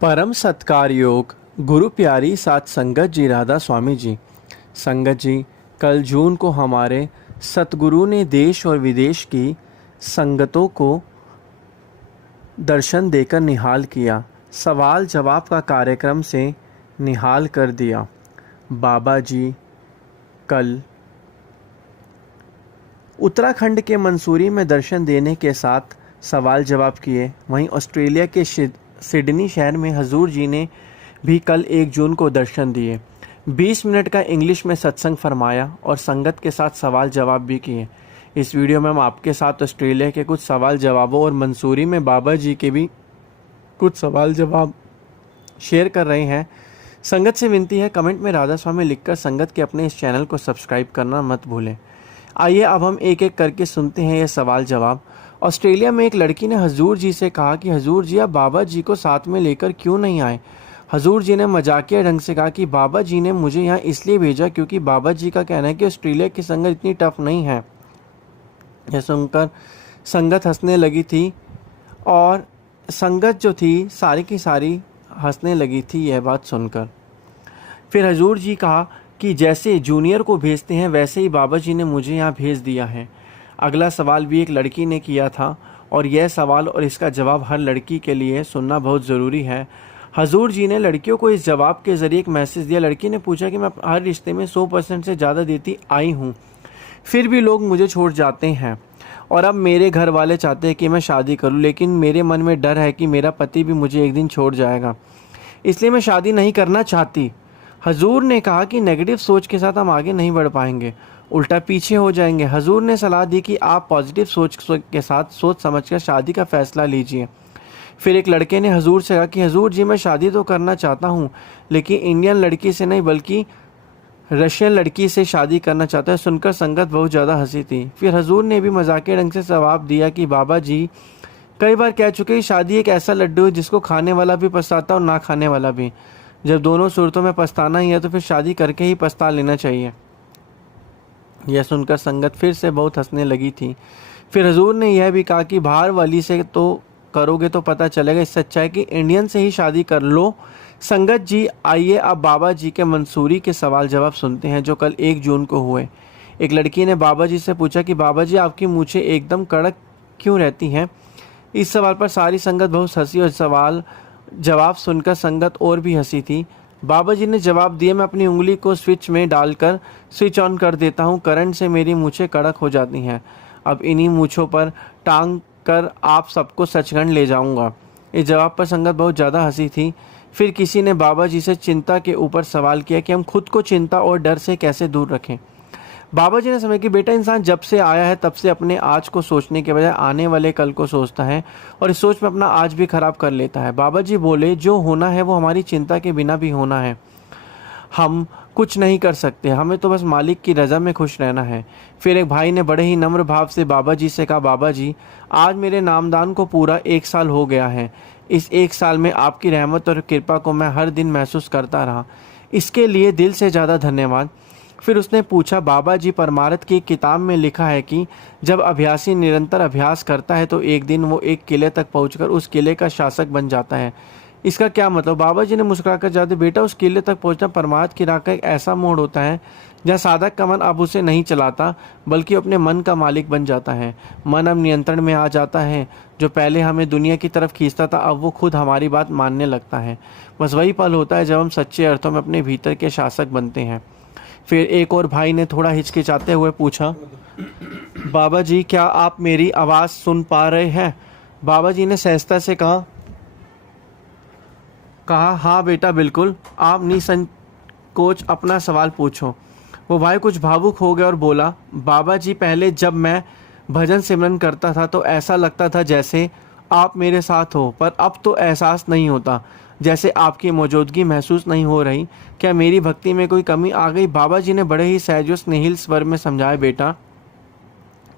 परम सत्कार योग गुरु प्यारी साथ संगत जी राधा स्वामी जी। संगत जी, कल जून को हमारे सतगुरु ने देश और विदेश की संगतों को दर्शन देकर निहाल किया, सवाल जवाब का कार्यक्रम से निहाल कर दिया। बाबा जी कल उत्तराखंड के मंसूरी में दर्शन देने के साथ सवाल जवाब किए। वहीं ऑस्ट्रेलिया के सिडनी शहर में हजूर जी ने भी कल 1 जून को दर्शन दिए। 20 मिनट का इंग्लिश में सत्संग फरमाया और संगत के साथ सवाल जवाब भी किए। इस वीडियो में हम आपके साथ ऑस्ट्रेलिया के कुछ सवाल जवाबों और मंसूरी में बाबा जी के भी कुछ सवाल जवाब शेयर कर रहे हैं। संगत से विनती है, कमेंट में राधा स्वामी लिखकर संगत के अपने इस चैनल को सब्सक्राइब करना मत भूलें। आइए अब हम एक एक करके सुनते हैं ये सवाल जवाब। ऑस्ट्रेलिया में एक लड़की ने हजूर जी से कहा कि हजूर जी, आप बाबा जी को साथ में लेकर क्यों नहीं आए। हजूर जी ने मजाकिया ढंग से कहा कि बाबा जी ने मुझे यहाँ इसलिए भेजा क्योंकि बाबा जी का कहना है कि ऑस्ट्रेलिया की संगत इतनी टफ नहीं है। यह सुनकर संगत हंसने लगी थी और संगत जो थी सारी की सारी हंसने लगी थी यह बात सुनकर। फिर हजूर जी कहा कि जैसे जूनियर को भेजते हैं वैसे ही बाबा जी ने मुझे यहाँ भेज दिया है। अगला सवाल भी एक लड़की ने किया था और यह सवाल और इसका जवाब हर लड़की के लिए सुनना बहुत ज़रूरी है। हजूर जी ने लड़कियों को इस जवाब के ज़रिए एक मैसेज दिया। लड़की ने पूछा कि मैं हर रिश्ते में 100% से ज़्यादा देती आई हूँ, फिर भी लोग मुझे छोड़ जाते हैं और अब मेरे घर वाले चाहते हैं कि मैं शादी करूँ, लेकिन मेरे मन में डर है कि मेरा पति भी मुझे एक दिन छोड़ जाएगा, इसलिए मैं शादी नहीं करना चाहती। हजूर ने कहा कि नेगेटिव सोच के साथ हम आगे नहीं बढ़ पाएंगे, उल्टा पीछे हो जाएंगे। हजूर ने सलाह दी कि आप पॉजिटिव सोच के साथ सोच समझकर शादी का फैसला लीजिए। फिर एक लड़के ने हजूर से कहा कि हजूर जी, मैं शादी तो करना चाहता हूँ, लेकिन इंडियन लड़की से नहीं बल्कि रशियन लड़की से शादी करना चाहता है। सुनकर संगत बहुत ज़्यादा हंसी थी। फिर हजूर ने भी मजाकिया ढंग से जवाब दिया कि बाबा जी कई बार कह चुके कि शादी एक ऐसा लड्डू है जिसको खाने वाला भी पछताता और ना खाने वाला भी। जब दोनों सूरतों में पछताना ही है तो फिर शादी करके ही पछता लेना चाहिए। यह सुनकर संगत फिर से बहुत हंसने लगी थी। फिर हजूर ने यह भी कहा कि बाहर वाली से तो करोगे तो पता चलेगा, इससे अच्छा है कि इंडियन से ही शादी कर लो। संगत जी, आइए अब बाबा जी के मंसूरी के सवाल जवाब सुनते हैं जो कल 1 जून को हुए। एक लड़की ने बाबा जी से पूछा कि बाबा जी, आपकी मूछें एकदम कड़क क्यों रहती हैं। इस सवाल पर सारी संगत बहुत हंसी और सवाल जवाब सुनकर संगत और भी हंसी थी। बाबा जी ने जवाब दिया, मैं अपनी उंगली को स्विच में डालकर स्विच ऑन कर देता हूँ, करंट से मेरी मूछें कड़क हो जाती हैं। अब इन्हीं मूछों पर टांग कर आप सबको सचखंड ले जाऊंगा। इस जवाब पर संगत बहुत ज़्यादा हंसी थी। फिर किसी ने बाबा जी से चिंता के ऊपर सवाल किया कि हम खुद को चिंता और डर से कैसे दूर रखें। बाबा जी ने समय कि बेटा, इंसान जब से आया है तब से अपने आज को सोचने के बजाय आने वाले कल को सोचता है और इस सोच में अपना आज भी खराब कर लेता है। बाबा जी बोले, जो होना है वो हमारी चिंता के बिना भी होना है। हम कुछ नहीं कर सकते, हमें तो बस मालिक की रज़ा में खुश रहना है। फिर एक भाई ने बड़े ही नम्र भाव से बाबा जी से कहा, बाबा जी, आज मेरे नामदान को पूरा 1 साल हो गया है। इस 1 साल में आपकी रहमत और कृपा को मैं हर दिन महसूस करता रहा, इसके लिए दिल से ज़्यादा धन्यवाद। फिर उसने पूछा, बाबा जी, परमार्थ की किताब में लिखा है कि जब अभ्यासी निरंतर अभ्यास करता है तो एक दिन वो एक किले तक पहुंचकर उस किले का शासक बन जाता है, इसका क्या मतलब। बाबा जी ने मुस्कुराकर जवाब दिया, बेटा, उस किले तक पहुंचना परमार्थ की राह का एक ऐसा मोड़ होता है जहाँ साधक का मन अब उसे नहीं चलाता बल्कि अपने मन का मालिक बन जाता है। मन अब नियंत्रण में आ जाता है। जो पहले हमें दुनिया की तरफ खींचता था अब वो खुद हमारी बात मानने लगता है। बस वही पल होता है जब हम सच्चे अर्थों में अपने भीतर के शासक बनते हैं। फिर एक और भाई ने थोड़ा हिचकिचाते हुए पूछा, बाबा जी, क्या आप मेरी आवाज़ सुन पा रहे हैं। बाबा जी ने सहजता से कहा, हाँ बेटा, बिल्कुल, आप निसंकोच अपना सवाल पूछो। वो भाई कुछ भावुक हो गया और बोला, बाबा जी, पहले जब मैं भजन सिमरन करता था तो ऐसा लगता था जैसे आप मेरे साथ हो, पर अब तो एहसास नहीं होता, जैसे आपकी मौजूदगी महसूस नहीं हो रही। क्या मेरी भक्ति में कोई कमी आ गई। बाबा जी ने बड़े ही सहज स्नेहिल स्वर में समझाया, बेटा,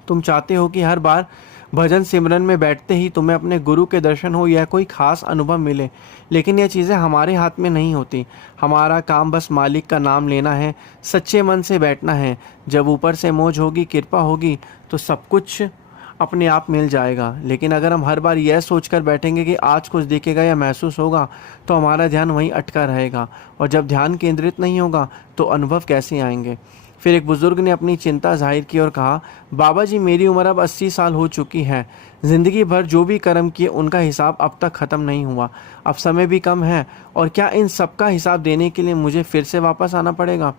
तुम चाहते हो कि हर बार भजन सिमरन में बैठते ही तुम्हें अपने गुरु के दर्शन हो या कोई खास अनुभव मिले, लेकिन यह चीज़ें हमारे हाथ में नहीं होती। हमारा काम बस मालिक का नाम लेना है, सच्चे मन से बैठना है। जब ऊपर से मौज होगी, कृपा होगी तो सब कुछ अपने आप मिल जाएगा। लेकिन अगर हम हर बार यह सोचकर बैठेंगे कि आज कुछ दिखेगा या महसूस होगा, तो हमारा ध्यान वहीं अटका रहेगा, और जब ध्यान केंद्रित नहीं होगा तो अनुभव कैसे आएंगे। फिर एक बुजुर्ग ने अपनी चिंता जाहिर की और कहा, बाबा जी, मेरी उम्र अब 80 साल हो चुकी है। जिंदगी भर जो भी कर्म किए उनका हिसाब अब तक ख़त्म नहीं हुआ। अब समय भी कम है, और क्या इन सब का हिसाब देने के लिए मुझे फिर से वापस आना पड़ेगा?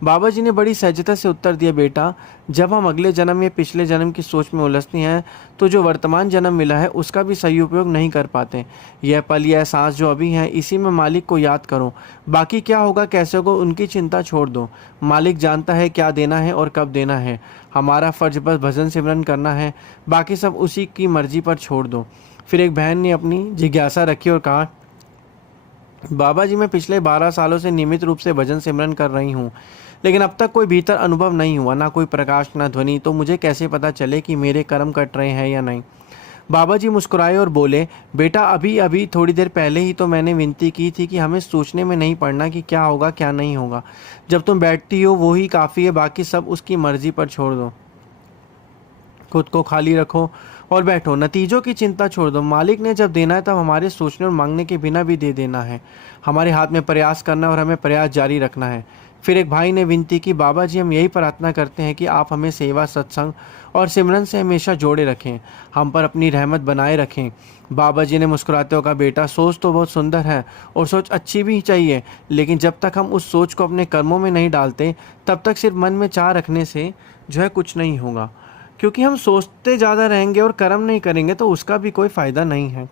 बाबा जी ने बड़ी सहजता से उत्तर दिया, बेटा, जब हम अगले जन्म या पिछले जन्म की सोच में उलझते हैं तो जो वर्तमान जन्म मिला है उसका भी सही उपयोग नहीं कर पाते। यह पल, यह सांस जो अभी है, इसी में मालिक को याद करो। बाकी क्या होगा, कैसे होगा, उनकी चिंता छोड़ दो। मालिक जानता है क्या देना है और कब देना है। हमारा फर्ज बस भजन सिमरन करना है, बाकी सब उसी की मर्जी पर छोड़ दो। फिर एक बहन ने अपनी जिज्ञासा रखी और कहा, बाबा जी, मैं पिछले 12 सालों से नियमित रूप से भजन सिमरन कर रही हूँ, लेकिन अब तक कोई भीतर अनुभव नहीं हुआ, ना कोई प्रकाश, ना ध्वनि। तो मुझे कैसे पता चले कि मेरे कर्म कट रहे हैं या नहीं? बाबा जी मुस्कुराए और बोले, बेटा, अभी अभी थोड़ी देर पहले ही तो मैंने विनती की थी कि हमें सोचने में नहीं पड़ना कि क्या होगा क्या नहीं होगा। जब तुम बैठती हो वो ही काफ़ी है, बाकी सब उसकी मर्जी पर छोड़ दो। खुद को खाली रखो और बैठो। नतीजों की चिंता छोड़ दो। मालिक ने जब देना है तब हमारे सोचने और मांगने के बिना भी दे देना है। हमारे हाथ में प्रयास करना है और हमें प्रयास जारी रखना है। फिर एक भाई ने विनती की, बाबा जी, हम यही प्रार्थना करते हैं कि आप हमें सेवा, सत्संग और सिमरन से हमेशा जोड़े रखें, हम पर अपनी रहमत बनाए रखें। बाबा जी ने मुस्कुराते हुए कहा, बेटा, सोच तो बहुत सुंदर है और सोच अच्छी भी चाहिए, लेकिन जब तक हम उस सोच को अपने कर्मों में नहीं डालते तब तक सिर्फ मन में चाह रखने से जो है कुछ नहीं होगा। क्योंकि हम सोचते ज़्यादा रहेंगे और कर्म नहीं करेंगे तो उसका भी कोई फ़ायदा नहीं है।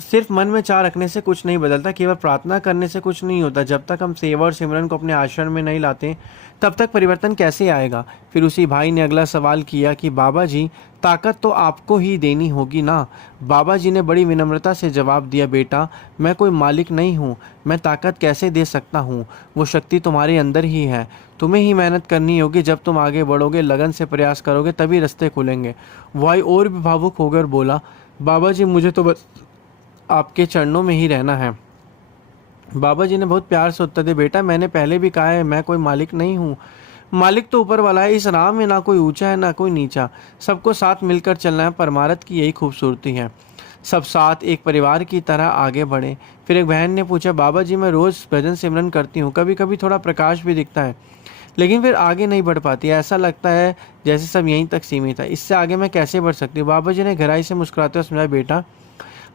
सिर्फ मन में चाह रखने से कुछ नहीं बदलता, केवल प्रार्थना करने से कुछ नहीं होता। जब तक हम सेवा और सिमरन को अपने आचरण में नहीं लाते तब तक परिवर्तन कैसे आएगा? फिर उसी भाई ने अगला सवाल किया कि बाबा जी, ताकत तो आपको ही देनी होगी ना? बाबा जी ने बड़ी विनम्रता से जवाब दिया, बेटा, मैं कोई मालिक नहीं हूँ, मैं ताकत कैसे दे सकता हूँ? वो शक्ति तुम्हारे अंदर ही है। तुम्हें ही मेहनत करनी होगी। जब तुम आगे बढ़ोगे, लगन से प्रयास करोगे, तभी रास्ते खुलेंगे। भाई और भी भावुक हो गए और बोला, बाबा जी, मुझे तो बस आपके चरणों में ही रहना है। बाबा जी ने बहुत प्यार से उत्तर दिया, बेटा, मैंने पहले भी कहा है, मैं कोई मालिक नहीं हूँ। मालिक तो ऊपर वाला है। इस राह में ना कोई ऊंचा है ना कोई नीचा, सबको साथ मिलकर चलना है। परमार्थ की यही खूबसूरती है, सब साथ एक परिवार की तरह आगे बढ़े। फिर एक बहन ने पूछा, बाबा जी, मैं रोज़ भजन सिमरन करती हूँ, कभी कभी थोड़ा प्रकाश भी दिखता है, लेकिन फिर आगे नहीं बढ़ पाती। ऐसा लगता है जैसे सब यहीं तक सीमित है। इससे आगे मैं कैसे बढ़ सकती हूँ? बाबा जी ने गहराई से मुस्कुराते हुए समझाया, बेटा,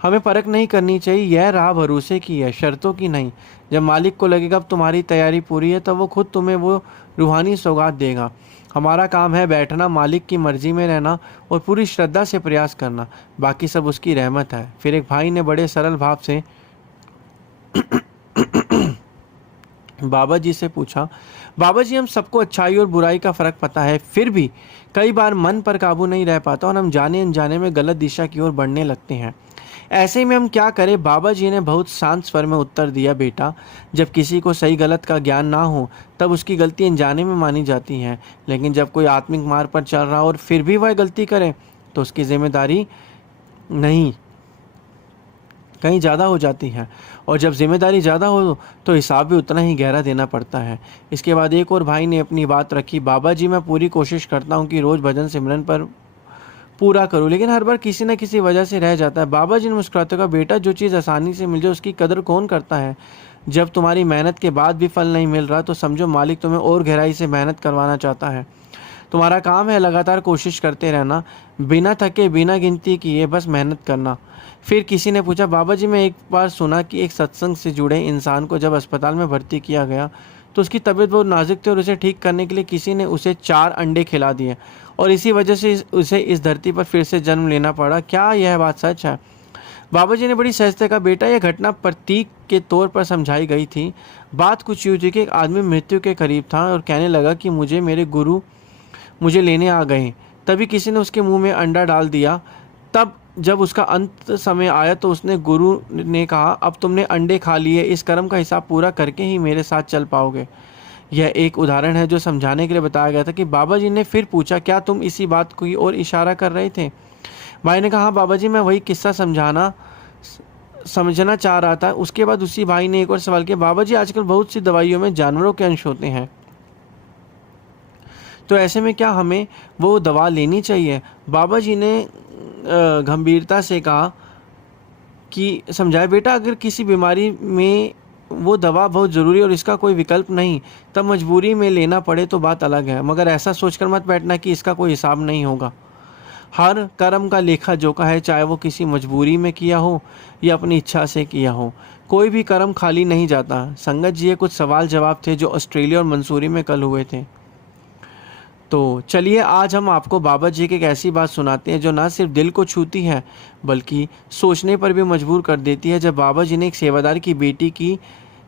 हमें परख नहीं करनी चाहिए। यह राह भरोसे की है, शर्तों की नहीं। जब मालिक को लगेगा अब तुम्हारी तैयारी पूरी है, तब वो खुद तुम्हें वो रूहानी सौगात देगा। हमारा काम है बैठना, मालिक की मर्जी में रहना और पूरी श्रद्धा से प्रयास करना, बाकी सब उसकी रहमत है। फिर एक भाई ने बड़े सरल भाव से बाबा जी से पूछा, बाबा जी, हम सबको अच्छाई और बुराई का फ़र्क पता है, फिर भी कई बार मन पर काबू नहीं रह पाता और हम जाने अनजाने में गलत दिशा की ओर बढ़ने लगते हैं। ऐसे में हम क्या करें? बाबा जी ने बहुत शांत स्वर में उत्तर दिया, बेटा, जब किसी को सही गलत का ज्ञान ना हो तब उसकी गलती अनजाने में मानी जाती है, लेकिन जब कोई आत्मिक मार्ग पर चल रहा हो और फिर भी वह गलती करे तो उसकी जिम्मेदारी नहीं कहीं ज़्यादा हो जाती है, और जब जिम्मेदारी ज़्यादा हो तो हिसाब भी उतना ही गहरा देना पड़ता है। इसके बाद एक और भाई ने अपनी बात रखी, बाबा जी, मैं पूरी कोशिश करता हूँ कि रोज़ भजन सिमरन पर पूरा करूँ, लेकिन हर बार किसी न किसी वजह से रह जाता है। बाबा जी ने मुस्कुराते कहा, बेटा, जो चीज़ आसानी से मिल जाए उसकी कदर कौन करता है? जब तुम्हारी मेहनत के बाद भी फल नहीं मिल रहा तो समझो मालिक तुम्हें और गहराई से मेहनत करवाना चाहता है। तुम्हारा काम है लगातार कोशिश करते रहना, बिना थके, बिना गिनती किए, बस मेहनत करना। फिर किसी ने पूछा, बाबा जी, मैं एक बार सुना कि एक सत्संग से जुड़े इंसान को जब अस्पताल में भर्ती किया गया तो उसकी तबीयत बहुत नाजुक थी और उसे ठीक करने के लिए किसी ने उसे 4 अंडे खिला दिए और इसी वजह से उसे इस धरती पर फिर से जन्म लेना पड़ा। क्या यह बात सच है? बाबा जी ने बड़ी सहजता कहा, बेटा, यह घटना प्रतीक के तौर पर समझाई गई थी। बात कुछ यूँ थी कि एक आदमी मृत्यु के करीब था और कहने लगा कि मेरे गुरु मुझे लेने आ गए। तभी किसी ने उसके मुंह में अंडा डाल दिया। तब जब उसका अंत समय आया तो उसने गुरु ने कहा, अब तुमने अंडे खा लिए, इस कर्म का हिसाब पूरा करके ही मेरे साथ चल पाओगे। यह एक उदाहरण है जो समझाने के लिए बताया गया था कि बाबा जी ने फिर पूछा, क्या तुम इसी बात की ओर इशारा कर रहे थे? भाई ने कहा, हाँ बाबा जी, मैं वही किस्सा समझना चाह रहा था। उसके बाद उसी भाई ने एक और सवाल किया, बाबा जी, आजकल बहुत सी दवाइयों में जानवरों के अंश होते हैं, तो ऐसे में क्या हमें वो दवा लेनी चाहिए? बाबा जी ने गंभीरता से कहा कि समझाया, बेटा अगर किसी बीमारी में वो दवा बहुत ज़रूरी और इसका कोई विकल्प नहीं, तब मजबूरी में लेना पड़े तो बात अलग है, मगर ऐसा सोचकर मत बैठना कि इसका कोई हिसाब नहीं होगा। हर कर्म का लेखा जोखा है, चाहे वो किसी मजबूरी में किया हो या अपनी इच्छा से किया हो। कोई भी कर्म खाली नहीं जाता। संगत जी, ये कुछ सवाल जवाब थे जो ऑस्ट्रेलिया और मंसूरी में कल हुए थे। तो चलिए आज हम आपको बाबा जी की एक ऐसी बात सुनाते हैं जो ना सिर्फ दिल को छूती है बल्कि सोचने पर भी मजबूर कर देती है। जब बाबा जी ने एक सेवादार की बेटी की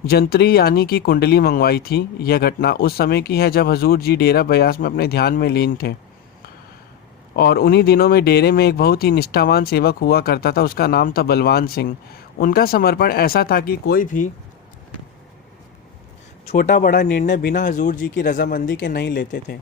जंत्री यानी कि कुंडली मंगवाई थी। यह घटना उस समय की है जब हजूर जी डेरा बयास में अपने ध्यान में लीन थे, और उन्हीं दिनों में डेरे में एक बहुत ही निष्ठावान सेवक हुआ करता था। उसका नाम था बलवान सिंह। उनका समर्पण ऐसा था कि कोई भी छोटा बड़ा निर्णय बिना हजूर जी की रजामंदी के नहीं लेते थे।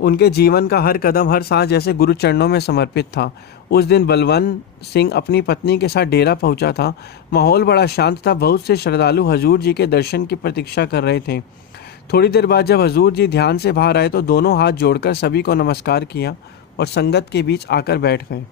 उनके जीवन का हर कदम हर सांस जैसे गुरु चरणों में समर्पित था। उस दिन बलवंत सिंह अपनी पत्नी के साथ डेरा पहुंचा था। माहौल बड़ा शांत था। बहुत से श्रद्धालु हजूर जी के दर्शन की प्रतीक्षा कर रहे थे। थोड़ी देर बाद जब हजूर जी ध्यान से बाहर आए तो दोनों हाथ जोड़कर सभी को नमस्कार किया और संगत के बीच आकर बैठ गए।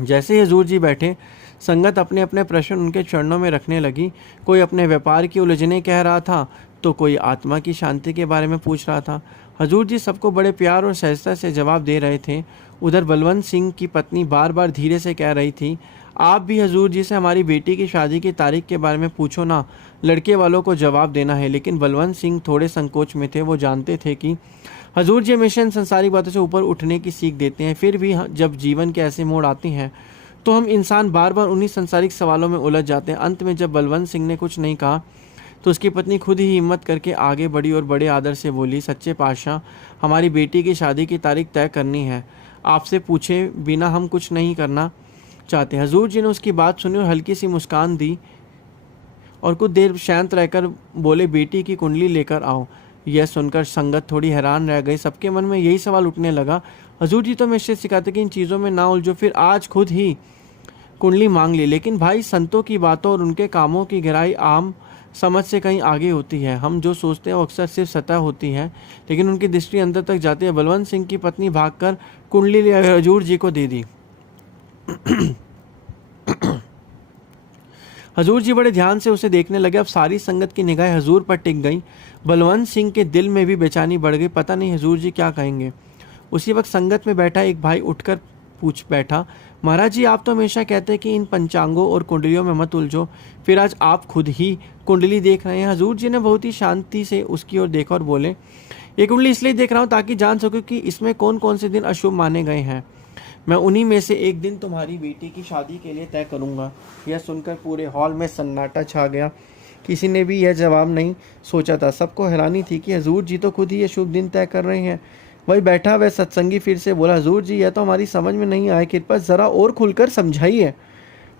जैसे ही हजूर जी बैठे, संगत अपने अपने प्रश्न उनके चरणों में रखने लगी। कोई अपने व्यापार की उलझने कह रहा था तो कोई आत्मा की शांति के बारे में पूछ रहा था। हजूर जी सबको बड़े प्यार और सहजता से जवाब दे रहे थे। उधर बलवंत सिंह की पत्नी बार बार धीरे से कह रही थी, आप भी हजूर जी से हमारी बेटी की शादी की तारीख के बारे में पूछो ना, लड़के वालों को जवाब देना है। लेकिन बलवंत सिंह थोड़े संकोच में थे। वो जानते थे कि हजूर जी हमेशा इन संसारिक बातों से ऊपर उठने की सीख देते हैं। फिर भी जब जीवन के ऐसे मोड़ आते हैं तो हम इंसान बार बार उन्हीं संसारिक सवालों में उलझ जाते हैं। अंत में जब बलवंत सिंह ने कुछ नहीं कहा तो उसकी पत्नी खुद ही हिम्मत करके आगे बढ़ी और बड़े आदर से बोली, सच्चे पातशाह, हमारी बेटी की शादी की तारीख तय करनी है। आपसे पूछे बिना हम कुछ नहीं करना चाहते। हजूर जी ने उसकी बात सुनी और हल्की सी मुस्कान दी और कुछ देर शांत रहकर बोले, बेटी की कुंडली लेकर आओ। यह सुनकर संगत थोड़ी हैरान रह गई। सबके मन में यही सवाल उठने लगा, हजूर जी तो हमेशा सिखाते कि इन चीज़ों में ना उलझो, फिर आज खुद ही कुंडली मांग ली। लेकिन भाई, संतों की बातों और उनके कामों की गहराई आम समझ से कहीं आगे होती है। हम जो सोचते हैं वो अक्सर सिर्फ सतह होती है, लेकिन उनकी दृष्टि अंदर तक जाती है। बलवंत सिंह की पत्नी भागकर कुंडली हजूर जी को दे दी। हजूर जी बड़े ध्यान से उसे देखने लगे। अब सारी संगत की निगाहें हजूर पर टिक गई। बलवंत सिंह के दिल में भी बेचैनी बढ़ गई, पता नहीं हजूर जी क्या कहेंगे। उसी वक्त संगत में बैठा एक भाई उठकर पूछ बैठा, महाराज जी, आप तो हमेशा कहते हैं कि इन पंचांगों और कुंडलियों में मत उलझो, फिर आज आप खुद ही कुंडली देख रहे हैं। हजूर जी ने बहुत ही शांति से उसकी ओर देखा और बोले, ये कुंडली इसलिए देख रहा हूँ ताकि जान सकूँ कि इसमें कौन कौन से दिन अशुभ माने गए हैं। मैं उन्हीं में से एक दिन तुम्हारी बेटी की शादी के लिए तय करूँगा। यह सुनकर पूरे हॉल में सन्नाटा छा गया। किसी ने भी यह जवाब नहीं सोचा था। सबको हैरानी थी कि हजूर जी तो खुद ही यह शुभ दिन तय कर रहे हैं। वही बैठा वह सत्संगी फिर से बोला, हजूर जी, यह तो हमारी समझ में नहीं आया, कृपया ज़रा और खुलकर समझाइए।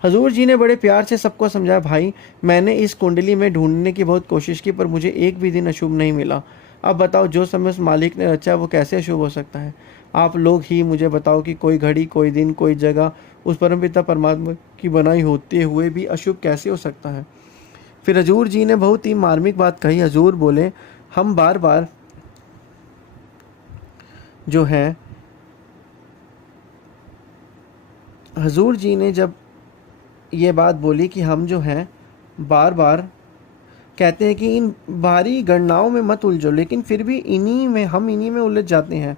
हजूर जी ने बड़े प्यार से सबको समझाया, भाई, मैंने इस कुंडली में ढूंढने की बहुत कोशिश की पर मुझे एक भी दिन अशुभ नहीं मिला। अब बताओ, जो समय उस मालिक ने रचा वो कैसे अशुभ हो सकता है? आप लोग ही मुझे बताओ कि कोई घड़ी, कोई दिन, कोई जगह उस परमपिता परमात्मा की बनाई होते हुए भी अशुभ कैसे हो सकता है? फिर हजूर जी ने बहुत ही मार्मिक बात कही। हजूर बोले, हम बार बार जो है, हजूर जी ने जब ये बात बोली कि हम जो हैं बार बार कहते हैं कि इन भारी गणनाओं में मत उलझो, लेकिन फिर भी इन्हीं में उलझ जाते हैं।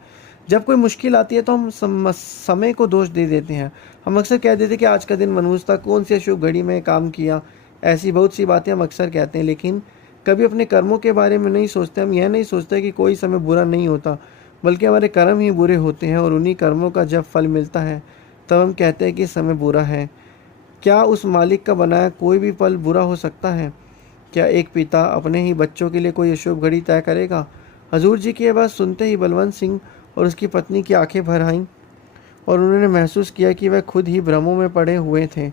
जब कोई मुश्किल आती है तो हम समय को दोष दे देते हैं। हम अक्सर कह देते हैं कि आज का दिन मनहूस था, कौन सी अशुभ घड़ी में काम किया। ऐसी बहुत सी बातें हम अक्सर कहते हैं, लेकिन कभी अपने कर्मों के बारे में नहीं सोचते। हम यह नहीं सोचते कि कोई समय बुरा नहीं होता, बल्कि हमारे कर्म ही बुरे होते हैं और उन्हीं कर्मों का जब फल मिलता है तब हम कहते हैं कि समय बुरा है। क्या उस मालिक का बनाया कोई भी फल बुरा हो सकता है? क्या एक पिता अपने ही बच्चों के लिए कोई अशुभ घड़ी तय करेगा? हजूर जी की यह बात सुनते ही बलवंत सिंह और उसकी पत्नी की आंखें भर आईं और उन्होंने महसूस किया कि वह खुद ही भ्रमों में पड़े हुए थे।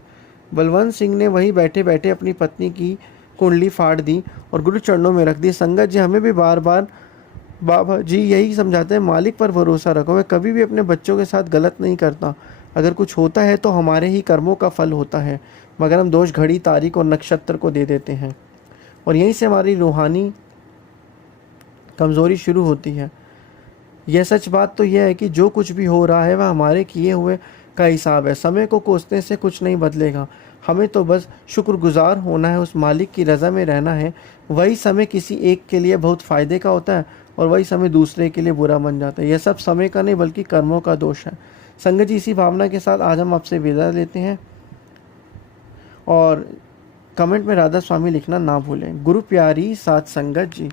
बलवंत सिंह ने वहीं बैठे बैठे अपनी पत्नी की कुंडली फाड़ दी और गुरु चरणों में रख दी। संगत जी, हमें भी बार बार बाबा जी यही समझाते हैं, मालिक पर भरोसा रखो। वह कभी भी अपने बच्चों के साथ गलत नहीं करता। अगर कुछ होता है तो हमारे ही कर्मों का फल होता है, मगर हम दोष घड़ी, तारीख और नक्षत्र को दे देते हैं और यहीं से हमारी रूहानी कमज़ोरी शुरू होती है। यह सच बात तो यह है कि जो कुछ भी हो रहा है वह हमारे किए हुए का हिसाब है। समय को कोसने से कुछ नहीं बदलेगा। हमें तो बस शुक्रगुजार होना है, उस मालिक की रज़ा में रहना है। वही समय किसी एक के लिए बहुत फ़ायदे का होता है और वही समय दूसरे के लिए बुरा बन जाता है। यह सब समय का नहीं बल्कि कर्मों का दोष है। संगत जी, इसी भावना के साथ आज हम आपसे विदा लेते हैं और कमेंट में राधा स्वामी लिखना ना भूलें। गुरु प्यारी साथ संगत जी,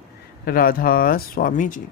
राधा स्वामी जी।